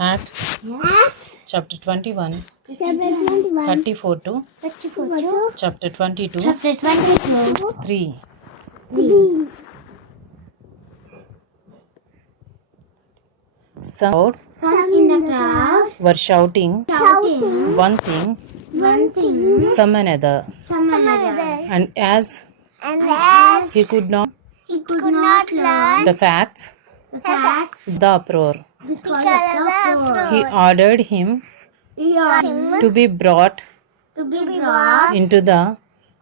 Acts chapter 21, Chapter 21. 34 to 34. chapter 22, Chapter 22. 3. 3. Some Some in the crowd were shouting shouting one thing, one thing, some another, some another. and as And he could not he could not learn the facts, the facts the uproar, because of the uproar. he ordered him He ought to be brought to be brought into the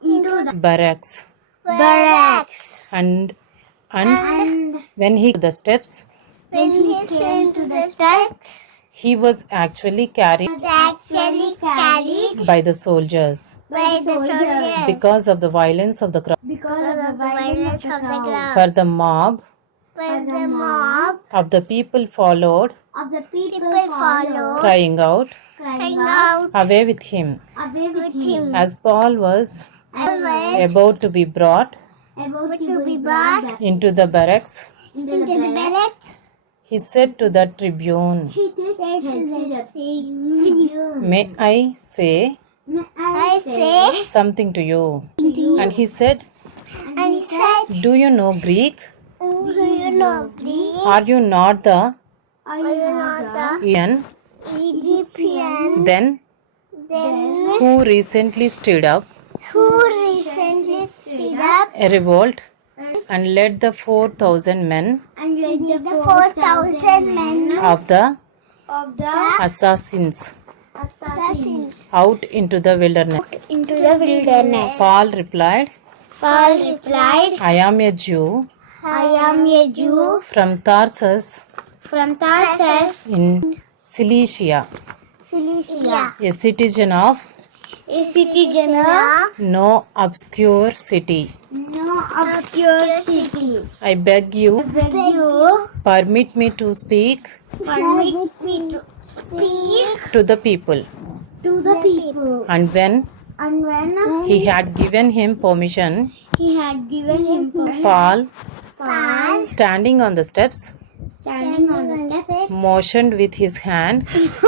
into the barracks, barracks. and And when he the steps, when he came to the steps, he was actually carried actually carried by the soldiers by the soldiers because of the violence of the crowd. because of the violence of the crowd. For the mob For the mob of the people followed, of the people followed, crying out, crying out away with him. away with him. As Paul was Always about to be brought about to be brought into the barracks, into the barracks, he said to the tribune, he said to the tribune, "May I say "May I say something to you?" And he said, and he said, "Do you know Greek? do you know Greek? Are you not the Are you not Ethiopian the Egyptian then then who recently stirred up who recently stood up a revolt and led the 4,000 men and led the 4,000 men of the of the assassins assassins out into the wilderness?" into the wilderness? Paul replied, Paul replied, "I am a Jew I am a Jew from Tarsus from Tarsus, in Cilicia, Cilicia, a citizen of a citizen of no obscure city. no obscure city. I beg you, Beg you, permit me to speak permit me to speak to the people." to the people. And when And when he had given him permission, he had given him permission, Paul, Paul, standing on the steps, standing on the steps, motioned with his hand with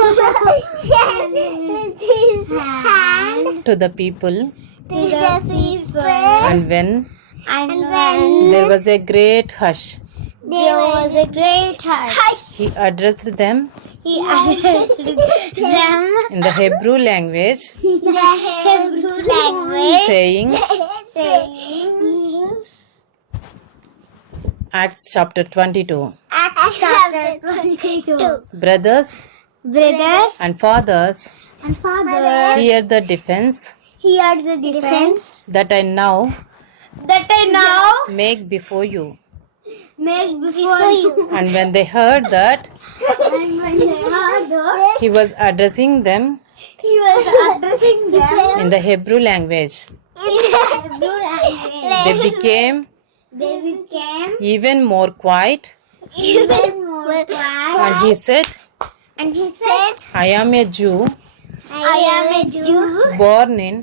his hand to the people, to the people. and when And when there was a great hush, there was a great hush, he addressed them he addressed them in the Hebrew language, in the Hebrew language, saying, saying, Acts chapter 22, Acts chapter 22. "Brothers Brothers and fathers, and fathers, hear the defense hear the defense that I now that I now make before you." make before you. And when they heard that And when they heard that, he was addressing them he was addressing them in the Hebrew language, in the Hebrew they language. became They became even more quiet, even more and quiet. he said, And he said, "I am a Jew I am a Jew born in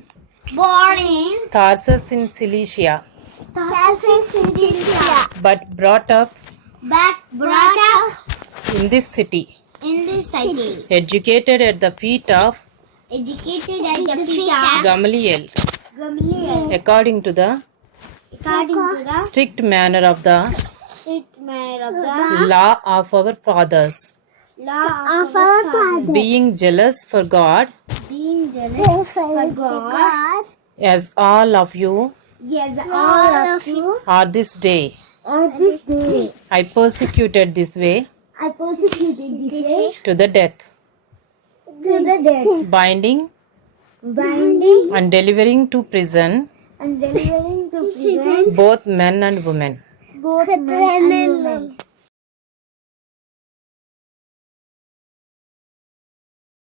born in Tarsus in Cilicia, Tarsus, Cilicia, but brought up but brought up in this city, in this city, educated at the feet of educated at the feet of Gamaliel, Gamaliel, according to the according to the strict manner of the strict manner of the law of our fathers, law of our fathers, being jealous for God, being jealous for God, as all of you yes, all of you are this day. are this day. I persecuted this way I persecuted this way to the death, to the death, binding binding and delivering to prison and delivering to prison both men and women. both men and women.